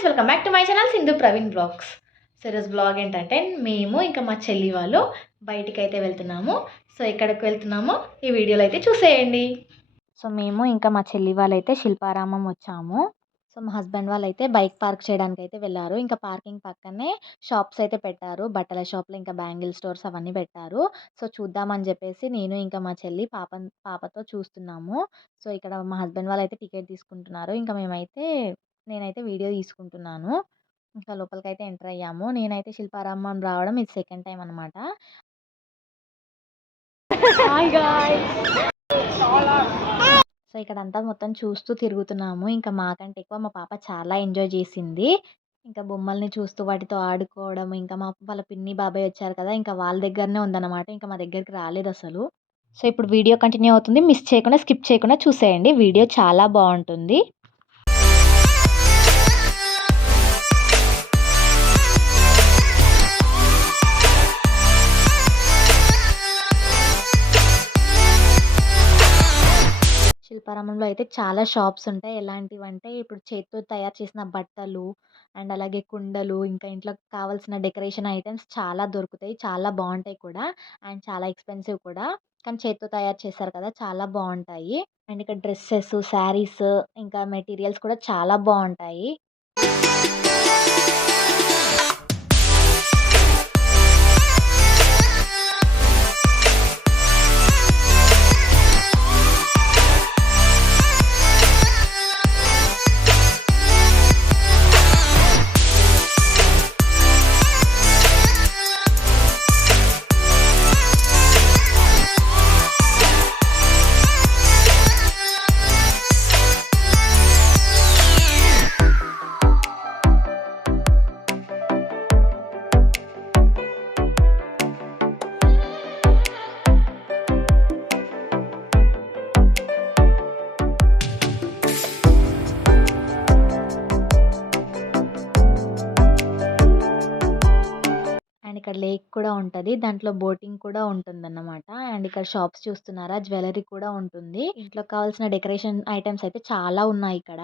Friends, welcome back to my channel Sindhu Praveen blogs. So ఈరోజు blog ఏంటంటే మేము ఇంకా మా చెల్లి వాళ్ళు బయటికి అయితే వెళ్తున్నాము. సో ఎక్కడికి వెళ్తున్నామో ఈ వీడియోలో అయితే చూసేయండి. సో మేము ఇంకా మా చెల్లి వాళ్ళైతే శిల్పారామం వచ్చాము. సో మా హస్బెండ్ వాళ్ళు అయితే బైక్ పార్క్ చేయడానికి అయితే వెళ్ళారు. ఇంకా పార్కింగ్ పక్కనే షాప్స్ అయితే పెట్టారు. బట్టల షాప్లో ఇంకా బ్యాంగిల్ స్టోర్స్ అవన్నీ పెట్టారు. సో చూద్దామని చెప్పేసి నేను ఇంకా మా చెల్లి పాపతో చూస్తున్నాము. సో ఇక్కడ మా హస్బెండ్ వాళ్ళు అయితే టికెట్ తీసుకుంటున్నారు. ఇంకా నేనైతే వీడియో తీసుకుంటున్నాను. ఇంకా లోపలికైతే ఎంటర్ అయ్యాము. నేనైతే శిల్పారామం రావడం ఇది సెకండ్ టైం అనమాట. Hi guys. సో ఇక్కడంతా మొత్తం చూస్తూ తిరుగుతున్నాము. ఇంకా మాకంటే ఎక్కువ మా పాప చాలా ఎంజాయ్ చేసింది. ఇంకా బొమ్మల్ని చూస్తూ వాటితో ఆడుకోవడం, ఇంకా వాళ్ళ పిన్ని బాబాయ్ వచ్చారు కదా! ఇంకా వాళ్ళ దగ్గరనే ఉందన్నమాట. ఇంకా మా దగ్గరికి రాలేదసలు. సో ఇప్పుడు వీడియో కంటిన్యూ అవుతుంది. మిస్ చేయకుండా, స్కిప్ చేయకుండా చూసేయండి. వీడియో చాలా బావుంటుంది. శిల్పారామంలో అయితే చాలా షాప్స్ ఉంటాయి. ఎలాంటివంటే ఇప్పుడు చేత్తో తయారు చేసిన బట్టలు అండ్ అలాగే కుండలు, ఇంకా ఇంట్లోకి కావాల్సిన డెకరేషన్ ఐటెమ్స్ చాలా దొరుకుతాయి. చాలా బావుంటాయి కూడా. అండ్ చాలా ఎక్స్‌పెన్సివ్ కూడా. కానీ చేత్తో తయారు చేస్తారు కదా! చాలా బావుంటాయి. అండ్ ఇక్కడ డ్రెసెస్, శారీస్ ఇంకా మెటీరియల్స్ కూడా చాలా బావుంటాయి. అండ్ ఇక్కడ లేక్ కూడా ఉంటది. దాంట్లో బోటింగ్ కూడా ఉంటుందన్నమాట. అండ్ ఇక్కడ షాప్స్ చూస్తున్నారా? జ్యువెల్లరీ కూడా ఉంటుంది. ఇంట్లోకి కావాల్సిన డెకరేషన్ ఐటెమ్స్ అయితే చాలా ఉన్నాయి ఇక్కడ.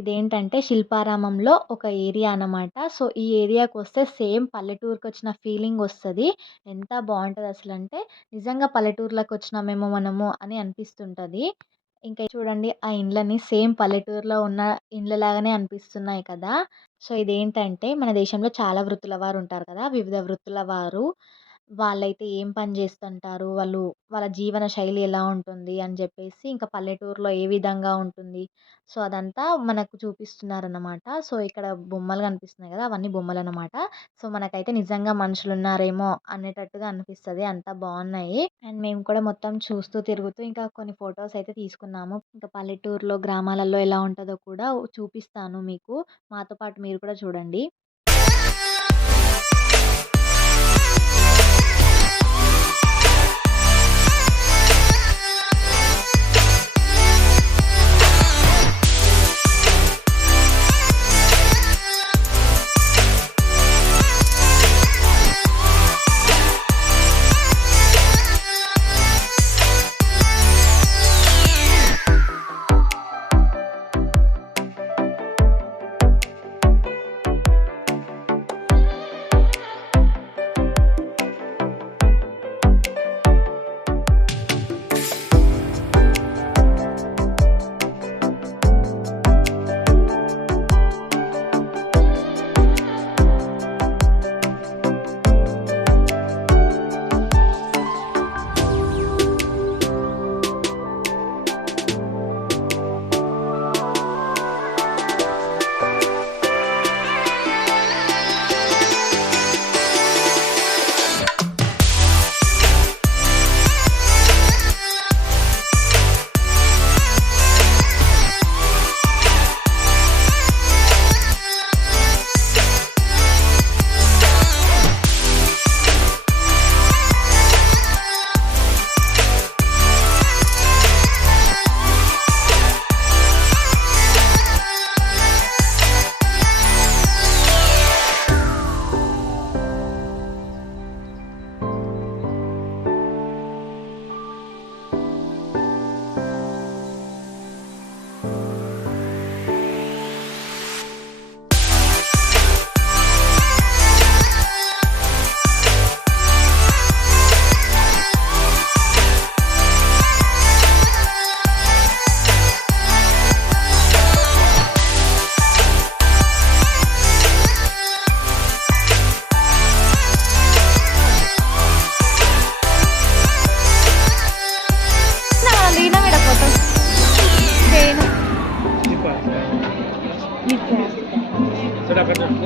ఇదేంటంటే శిల్పారామంలో ఒక ఏరియా అన్నమాట. సో ఈ ఏరియాకొస్తే సేమ్ పల్లెటూరుకొచ్చిన ఫీలింగ్ వస్తది. ఎంత బావుంటదసలంటే నిజంగా పల్లెటూరులోకొచ్చినామేమో మనము అని అనిపిస్తుంటది. ఇంకా చూడండి ఆ ఇండ్లని సేమ్ పల్లెటూరులో ఉన్న ఇండ్లలాగానే అనిపిస్తున్నాయి కదా! సో ఇదేంటంటే మన దేశంలో చాలా వృత్తుల వారు ఉంటారు కదా! వివిధ వృత్తుల వారు వాళ్ళైతే ఏం పని చేస్తుంటారు? వాళ్ళ జీవన శైలి ఎలా ఉంటుంది? అని చెప్పేసి ఇంకా పల్లెటూరులో ఏ విధంగా ఉంటుంది? సో అదంతా మనకు చూపిస్తున్నారన్నమాట. సో ఇక్కడ బొమ్మలు కనిపిస్తున్నాయి కదా! అవన్నీ బొమ్మలన్నమాట. సో మనకైతే నిజంగా మనుషులున్నారేమో అనేటట్టుగా అనిపిస్తది. అంత బావున్నాయి. అండ్ మేము కూడా మొత్తం చూస్తూ, తిరుగుతూ ఇంకా కొన్ని ఫోటోస్ అయితే తీసుకున్నాము. ఇంకా పల్లెటూరులో, గ్రామాలలో ఎలా ఉంటదో కూడా చూపిస్తాను మీకు. మాతో పాటు మీరు కూడా చూడండి.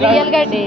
రియల్ గడ్డి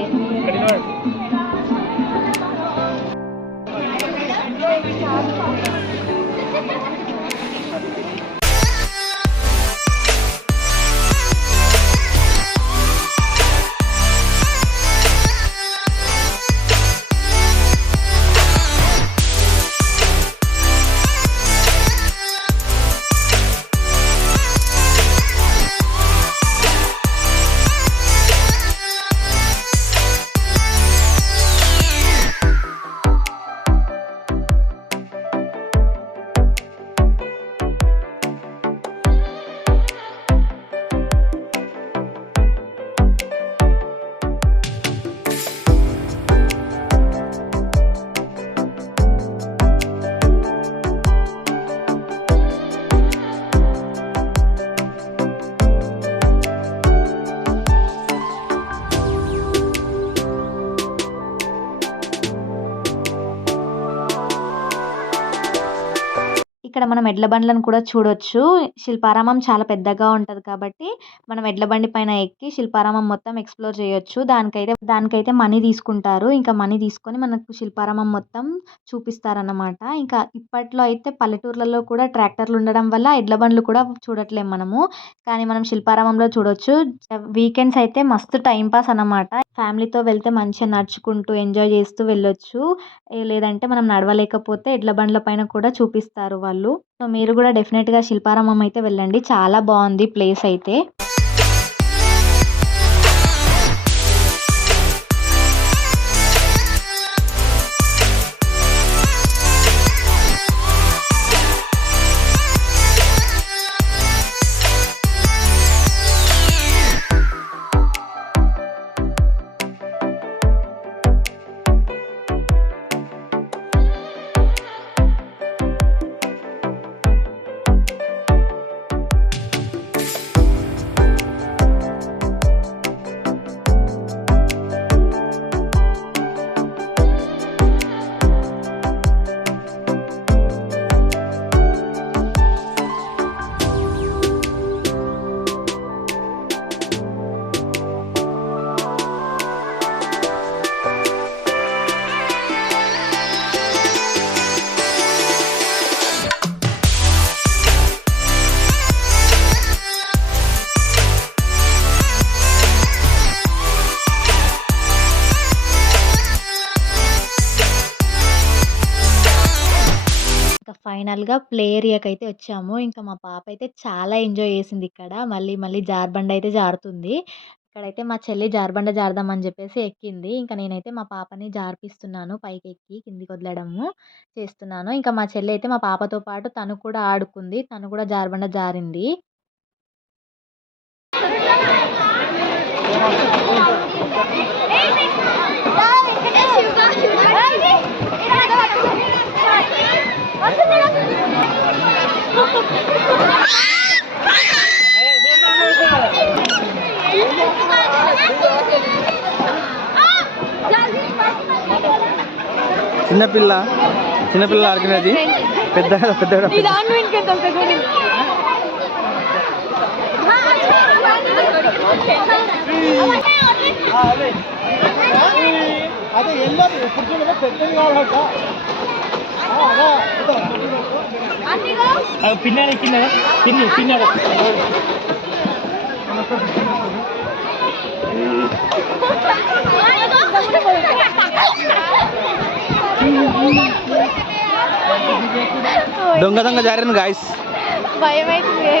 ఇక్కడ మనం ఎడ్ల బండ్లను కూడా చూడొచ్చు. శిల్పారామం చాలా పెద్దగా ఉంటది కాబట్టి మనం ఎడ్ల బండి పైన ఎక్కి శిల్పారామం మొత్తం ఎక్స్‌ప్లోర్ చేయొచ్చు. దానికైతే మనీ తీసుకుంటారు. ఇంకా మనీ తీసుకొని మనకు శిల్పారామం మొత్తం చూపిస్తారన్నమాట. ఇంకా ఇప్పట్లో అయితే పల్లెటూర్లలో కూడా ట్రాక్టర్లు ఉండడం వల్ల ఎడ్ల బండ్లు కూడా చూడట్లేము మనము. కానీ మనం శిల్పారామంలో చూడొచ్చు. వీకెండ్స్ అయితే మస్తు టైం పాస్ అన్నమాట. ఫ్యామిలీతో వెళ్తే మంచిగా నడుచుకుంటూ ఎంజాయ్ చేస్తూ వెళ్ళొచ్చు. లేదంటే మనం నడవలేకపోతే ఎడ్ల బండ్ల పైన కూడా చూపిస్తారు వాళ్ళు. సో మీరు కూడా డెఫినెట్‌గా శిల్పారామం అయితే వెళ్ళండి. చాలా బాగుంది ప్లేస్ అయితే. ఫైనల్‌గా ప్లే ఏరియాకైతే వచ్చాము. ఇంకా మా పాప అయితే చాలా ఎంజాయ్ చేసింది ఇక్కడ. మళ్ళీ మళ్ళీ జారుబండ అయితే జారుతుంది. ఇక్కడైతే మా చెల్లి జారుబండ జారుదామని చెప్పేసి ఎక్కింది. ఇంకా నేనైతే మా పాపని జారిపిస్తున్నాను పైకెక్కి కిందికి వదలడము చేస్తున్నాను. ఇంకా మా చెల్లి అయితే మా పాపతో పాటు తను కూడా ఆడుకుంది. తను కూడా జారుబండ జారింది. చిన్నపిల్ల ఆడుకునేది పెద్ద పిన్నాడు పిన్నాడు దొంగ జారాను గాయస్. భయమైతుంది.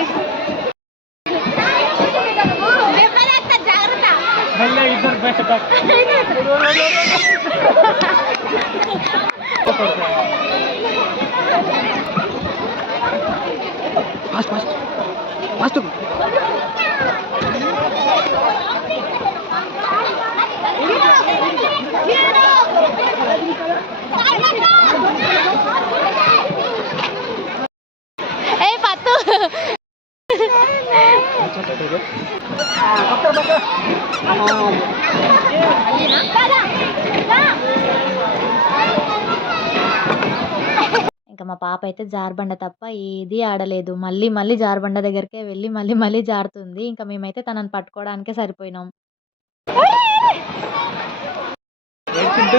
పత్తు ఇంకా మా పాప అయితే జారుబండ తప్ప ఏది ఆడలేదు. మళ్ళీ మళ్ళీ జారుబండ దగ్గరికే వెళ్ళి మళ్ళీ మళ్ళీ జారుతుంది. ఇంకా మేమైతే తనని పట్టుకోవడానికే సరిపోయినాం. రైట్ చింటూ.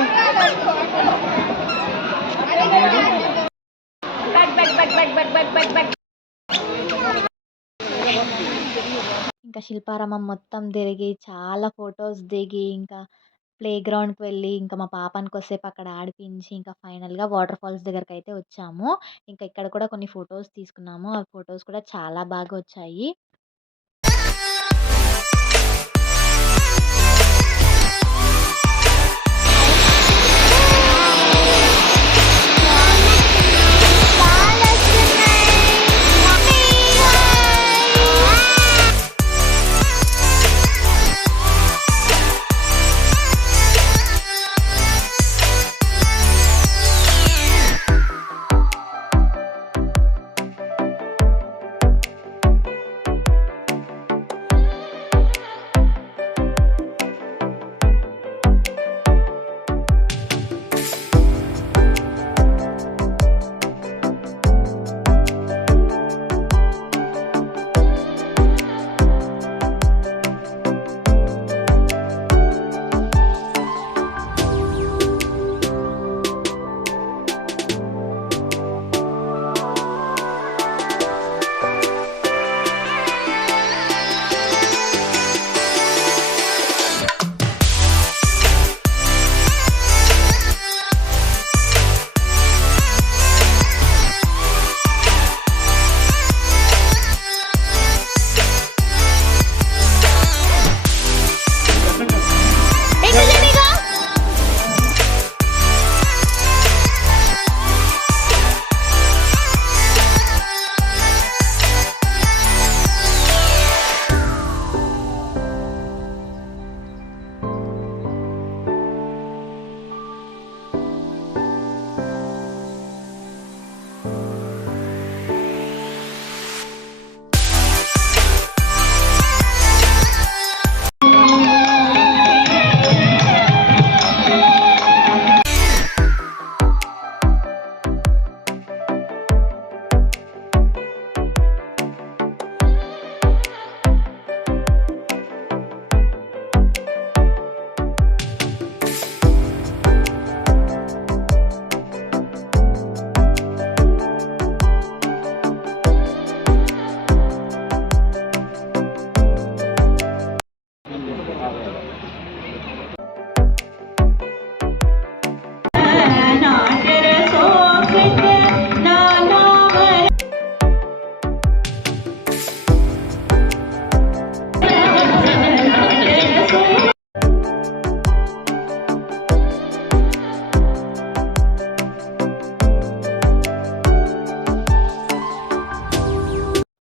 ఇంకా శిల్పారామం మొత్తం తిరిగి, చాలా ఫోటోస్ దిగి, ఇంకా ప్లే గ్రౌండ్‌కి వెళ్ళి, ఇంకా మా పాపని కొద్దిసేపు అక్కడ ఆడిపించి, ఇంకా ఫైనల్‌గా వాటర్ ఫాల్స్ దగ్గరకైతే వచ్చాము. ఇంకా ఇక్కడ కూడా కొన్ని ఫోటోస్ తీసుకున్నాము. ఆ ఫోటోస్ కూడా చాలా బాగా వచ్చాయి.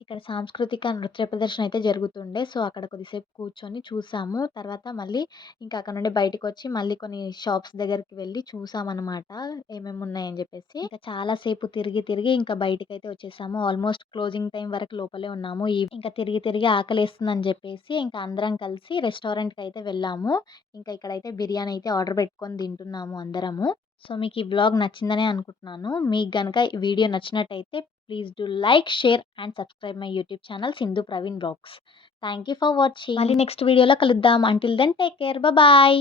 ఇక్కడ సాంస్కృతిక నృత్య ప్రదర్శన అయితే జరుగుతుండే. సో, అక్కడ కొద్దిసేపు కూర్చొని చూసాము. తర్వాత మళ్ళీ ఇంకా అక్కడ నుండి బయటికొచ్చి మళ్ళీ కొన్ని షాప్స్ దగ్గరికి వెళ్ళి చూసామనమాట. ఏమేమి ఉన్నాయని జెప్పేసి. ఇంకా చాలా సేపు తిరిగి తిరిగి ఇంకా బయటికైతే వచ్చేసాము. ఆల్మోస్ట్ క్లోజింగ్ టైమ్ వరకు లోపలే ఉన్నాము. ఇంకా తిరిగి తిరిగి ఆకలేస్తుందని జెప్పేసి ఇంకా అందరం కలిసి రెస్టారెంట్‌కైతే వెళ్ళాము. ఇంకా ఇక్కడైతే బిర్యానీ అయితే ఆర్డర్ పెట్టుకొని తింటున్నాము అందరము. సో, మీకు ఈ వ్లాగ్ నచ్చిందనే అనుకుంటున్నాను. మీకు గనక ఈ వీడియో నచ్చినట్టయితే please do like, share and subscribe my YouTube channel Sindhu Praveen vlogs. Thank you for watching. మళ్ళీ నెక్స్ట్ వీడియోలో కలుద్దాం. Until then take care. Bye.